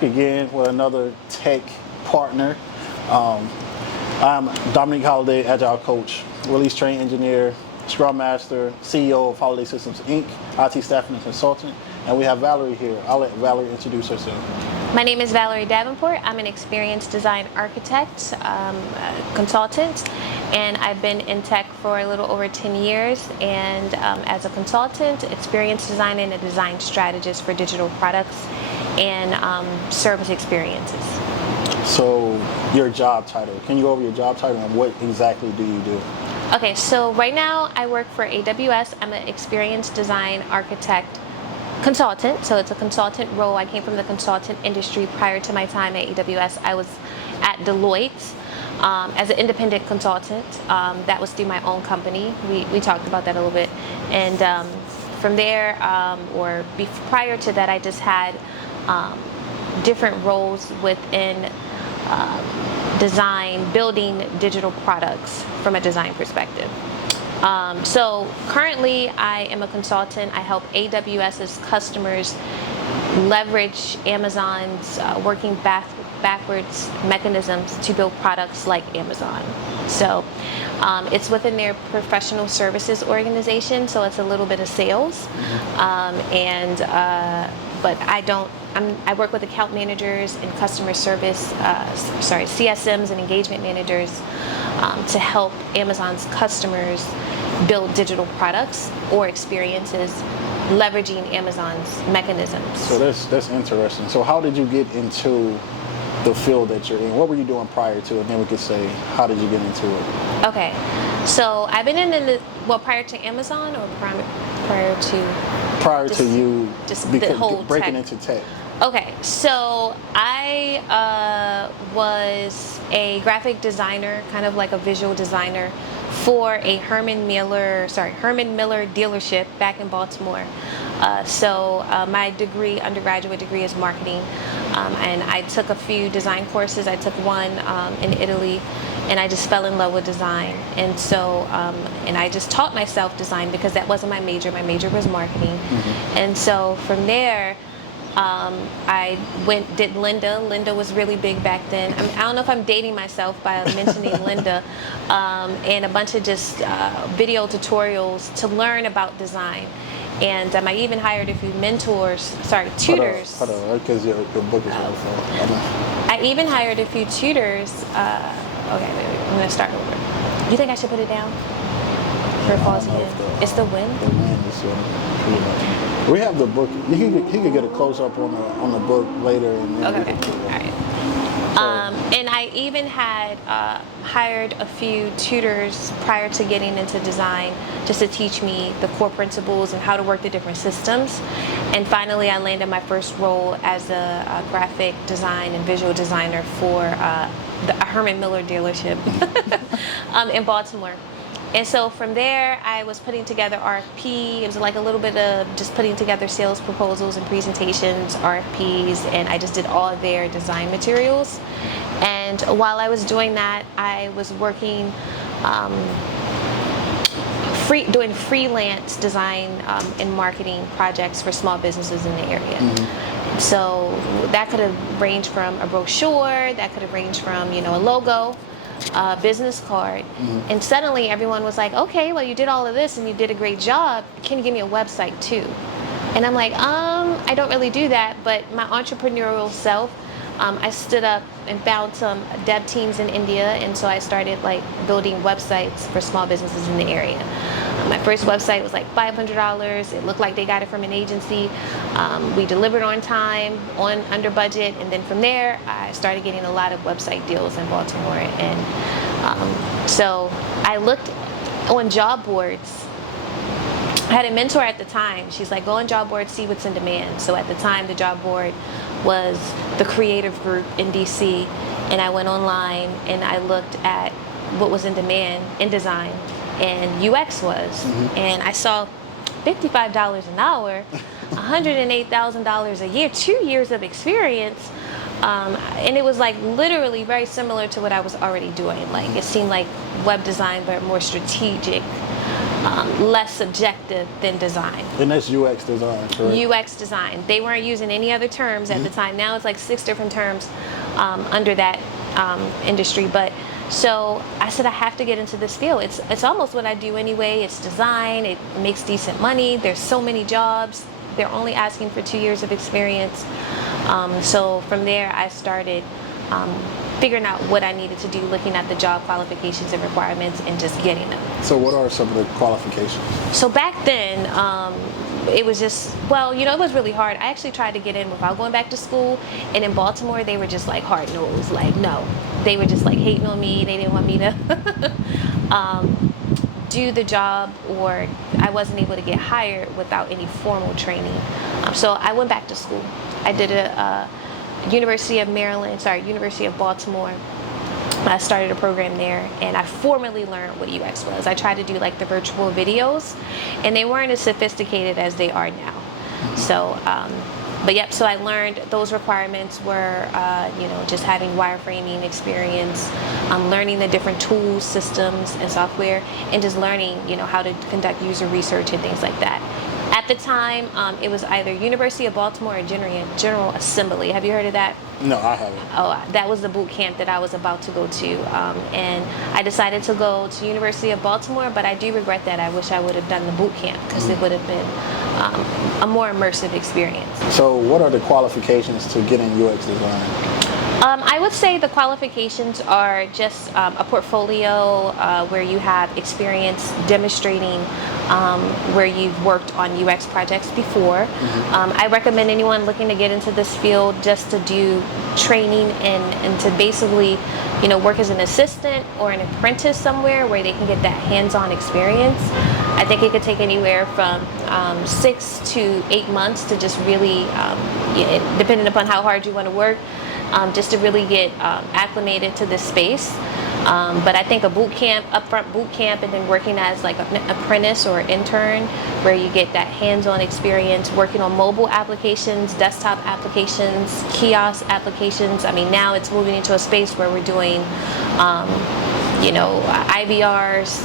Again with another tech partner. I'm Dominique Holliday, Agile Coach, Release Train Engineer, Scrum Master, CEO of Holiday Systems Inc., IT Staffing and Consultant, and we have Valerie here. I'll let Valerie introduce herself. My name is Valerie Davenport. I'm an experienced design architect, consultant, and I've been in tech for a little over 10 years. And as a consultant, experienced designer and a design strategist for digital products and service experiences. So your job title, can you go over your job title and what exactly do you do? Okay, so right now I work for AWS. I'm an experienced design architect consultant, so it's a consultant role. I came from the consultant industry. Prior to my time at AWS, I was at Deloitte as an independent consultant. That was through my own company. We talked about that a little bit. And from there, prior to that, I just had different roles within design, building digital products from a design perspective. So currently I am a consultant. I help AWS's customers leverage Amazon's working backwards mechanisms to build products like Amazon. So it's within their professional services organization, so it's a little bit of sales. But I work with account managers and customer service, CSMs and engagement managers to help Amazon's customers build digital products or experiences leveraging Amazon's mechanisms. So that's interesting. So how did you get into the field that you're in? What were you doing prior to it? And then we could say, how did you get into it? Okay, so I've been in prior to Amazon or prior to you the whole breaking tech. into tech. Okay, so I was a graphic designer, kind of like a visual designer for a Herman Miller dealership back in Baltimore. My undergraduate degree is marketing, and I took a few design courses. I took one in Italy, and I just fell in love with design. And so, and I just taught myself design because that wasn't my major. My major was marketing. And so from there, I did Linda. Linda was really big back then. I don't know if I'm dating myself by mentioning Linda, and a bunch of just video tutorials to learn about design. And I even hired a few tutors. Hold on, because your book is on the phone. I even hired a few tutors. Okay, wait, I'm going to start over. You think I should put it down? Or it falls again? It's the wind? The wind is we have the book. He could get a close up on the book later. And okay. All right. And I even had hired a few tutors prior to getting into design just to teach me the core principles and how to work the different systems. And finally, I landed my first role as a graphic design and visual designer for the Herman Miller dealership in Baltimore. And so from there, I was putting together RFP. It was like a little bit of just putting together sales proposals and presentations, RFPs, and I just did all of their design materials. And while I was doing that, I was working, doing freelance design and marketing projects for small businesses in the area. So that could have ranged from a brochure, that could have ranged from, a logo, business card, and suddenly everyone was like, okay, well, you did all of this and you did a great job, can you give me a website too? And I'm like, I don't really do that, but my entrepreneurial self, I stood up and found some dev teams in India, and so I started building websites for small businesses in the area. My first website was like $500. It looked like they got it from an agency. We delivered on time, under budget, and then from there, I started getting a lot of website deals in Baltimore. And so I looked on job boards. I had a mentor at the time. She's like, go on job boards, see what's in demand. So at the time, the job board was the Creative Group in DC, and I went online and I looked at what was in demand in design, and UX was, and I saw $55 an hour, $108,000 a year, 2 years of experience, and it was literally very similar to what I was already doing. It seemed like web design, but more strategic less subjective than design. And that's UX design, correct? UX design. They weren't using any other terms at the time. Now it's like 6 different terms under that industry. But so I said I have to get into this field. It's almost what I do anyway. It's design. It makes decent money. There's so many jobs. They're only asking for 2 years of experience. So from there I started figuring out what I needed to do, looking at the job qualifications and requirements and just getting them. So what are some of the qualifications? So back then, it was just, well, you know, it was really hard. I actually tried to get in without going back to school, and in Baltimore, they were just like hard-nosed, like no. They were just like hating on me. They didn't want me to do the job, or I wasn't able to get hired without any formal training. So I went back to school. I did a University of Baltimore. I started a program there, and I formally learned what UX was. I tried to do like the virtual videos, and they weren't as sophisticated as they are now. So, but yep, so I learned those requirements were, you know, just having wireframing experience, learning the different tools, systems, and software, and just learning, you know, how to conduct user research and things like that. At the time, it was either University of Baltimore or General Assembly. Have you heard of that? No, I haven't. Oh, that was the boot camp that I was about to go to. And I decided to go to University of Baltimore, but I do regret that. I wish I would have done the boot camp because it would have been a more immersive experience. So what are the qualifications to get in UX design? I would say the qualifications are just a portfolio where you have experience demonstrating where you've worked on UX projects before. I recommend anyone looking to get into this field just to do training and to basically, you know, work as an assistant or an apprentice somewhere where they can get that hands-on experience. I think it could take anywhere from 6 to 8 months to just really, depending upon how hard you want to work, just to really get acclimated to this space. But I think a boot camp, upfront boot camp, and then working as like an apprentice or intern where you get that hands-on experience working on mobile applications, desktop applications, kiosk applications. I mean, now it's moving into a space where we're doing, you know, IVRs,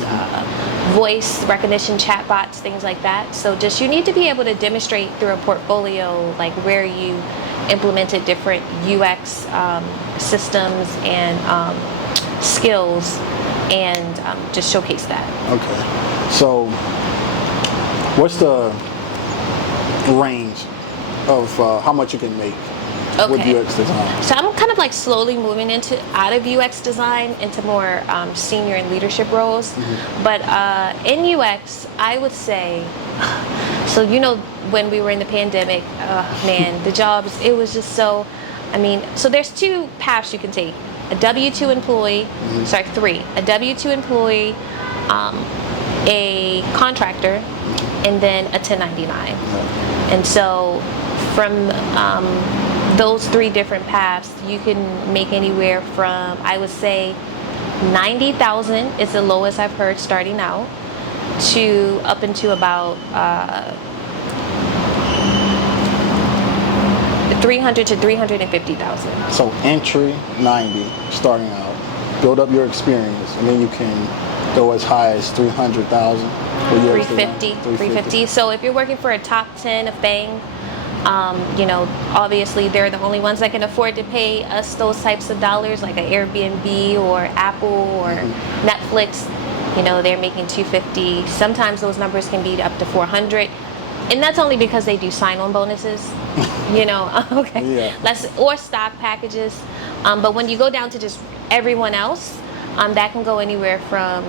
voice recognition chatbots, things like that. So just you need to be able to demonstrate through a portfolio like where you implemented different UX systems and skills, and just showcase that. Okay. So what's the range of how much you can make with UX design? So I'm kind of like slowly moving out of UX design into more senior and leadership roles. But in UX, I would say, so you know, when we were in the pandemic, man, the jobs, it was just so, I mean, so there's 2 paths you can take. A W-2 employee, sorry, 3. A W-2 employee, a contractor, and then a 1099. And so from those 3 different paths, you can make anywhere from, I would say, 90,000 is the lowest I've heard starting out, to up into about 300 to 350,000. So entry 90, starting out, build up your experience, and then you can go as high as 300,000. 350. So if you're working for a top 10 of Bang, you know, obviously they're the only ones that can afford to pay us those types of dollars, like an Airbnb or Apple or Netflix. You know, they're making 250. Sometimes those numbers can be up to 400. And that's only because they do sign-on bonuses, you know, okay. Yeah. Or stock packages. But when you go down to just everyone else, that can go anywhere from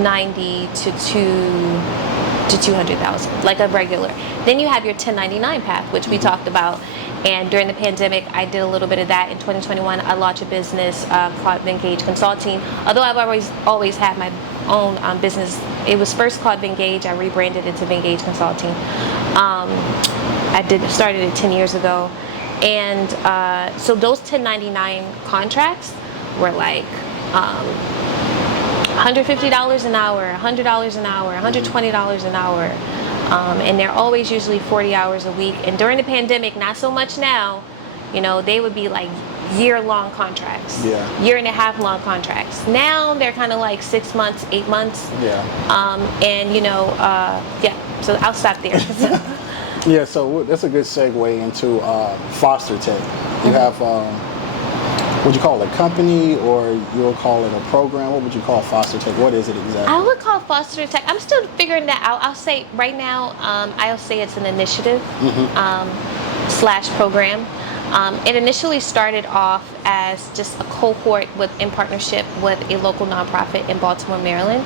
90 to 200,000, like a regular. Then you have your 1099 path, which we talked about. And during the pandemic, I did a little bit of that. In 2021, I launched a business called Vengage Consulting. Although I've always had my own business, it was first called Vengage. I rebranded it to Vengage Consulting. I started it 10 years ago. And so those 1099 contracts were like $150 an hour, $100 an hour, $120 an hour. And they're always usually 40 hours a week. And during the pandemic, not so much now, you know, they would be like year-long contracts, Yeah. year and a half long contracts. Now they're kind of like 6 months, 8 months. Yeah. And yeah. So I'll stop there. Yeah, so that's a good segue into Foster Tech. You have, would you call it a company or you'll call it a program? What would you call Foster Tech? What is it exactly? I would call Foster Tech. I'm still figuring that out. I'll say right now, I'll say it's an initiative slash program. It initially started off as just a cohort in partnership with a local nonprofit in Baltimore, Maryland.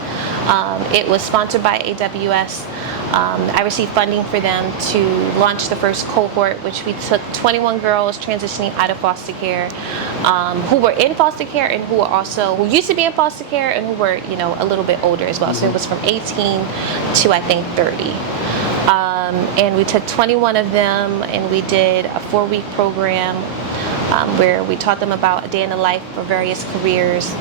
It was sponsored by AWS. I received funding for them to launch the first cohort, which we took 21 girls transitioning out of foster care, who were in foster care and who used to be in foster care and who were, a little bit older as well. So it was from 18 to I think 30. And we took 21 of them and we did a 4-week program where we taught them about a day in the life for various careers,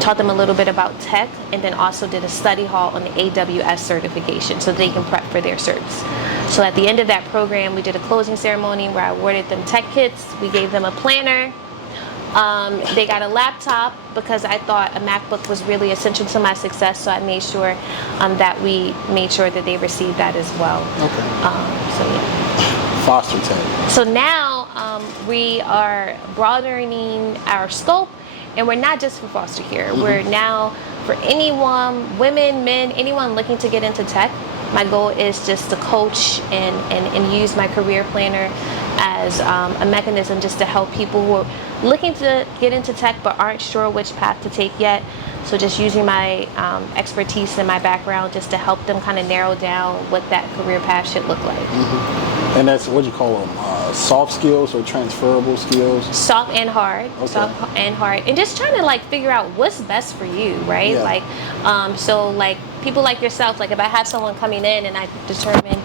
taught them a little bit about tech, and then also did a study hall on the AWS certification so they can prep for their certs. So at the end of that program, we did a closing ceremony where I awarded them tech kits. We gave them a planner. They got a laptop because I thought a MacBook was really essential to my success, so I made sure that we made sure that they received that as well. Okay. So yeah. Foster Tech. So now we are broadening our scope, and we're not just for foster care. We're now for anyone, women, men, anyone looking to get into tech. My goal is just to coach and use my career planner as a mechanism just to help people who are looking to get into tech but aren't sure which path to take yet. So just using my expertise and my background just to help them kind of narrow down what that career path should look like. And that's what you call them, soft skills or transferable skills? Soft and hard. Okay. Soft and hard. And just trying to figure out what's best for you, right? Yeah. So people like yourself, if I have someone coming in and I determine,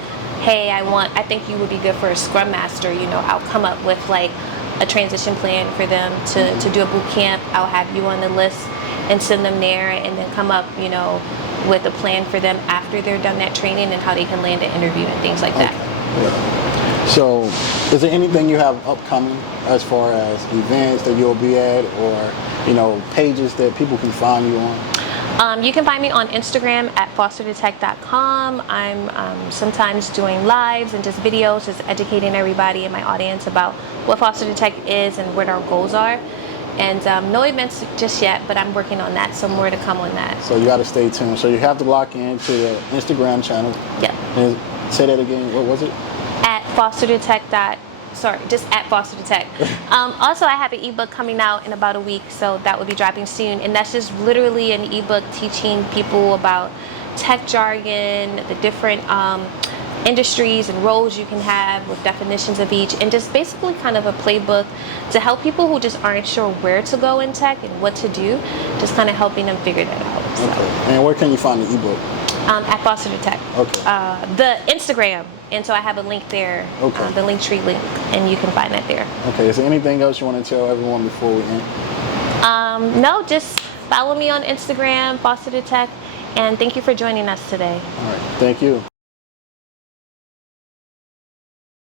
hey, I think you would be good for a Scrum Master, I'll come up with a transition plan for them to do a boot camp. I'll have you on the list and send them there, and then come up, with a plan for them after they're done that training and how they can land an interview and things like that. Yeah. So, is there anything you have upcoming as far as events that you'll be at, or pages that people can find you on? You can find me on Instagram at fostertotech.com. I'm sometimes doing lives and just videos, just educating everybody in my audience about what Foster to Tech is and what our goals are. And no events just yet, but I'm working on that, so more to come on that. So you got to stay tuned. So you have to log into the Instagram channel. Yeah. And say that again. What was it? At just at Foster to Tech. Also, I have an ebook coming out in about a week, so that will be dropping soon. And that's just literally an ebook teaching people about tech jargon, the different industries and roles you can have with definitions of each, and just basically kind of a playbook to help people who just aren't sure where to go in tech and what to do, just kind of helping them figure that out. So. Okay. And where can you find the ebook? At Foster to Tech. Okay. The Instagram, and so I have a link there, okay. The Linktree link, and you can find that there. Okay, is there anything else you want to tell everyone before we end? No, just follow me on Instagram, Foster to Tech, and thank you for joining us today. All right, thank you.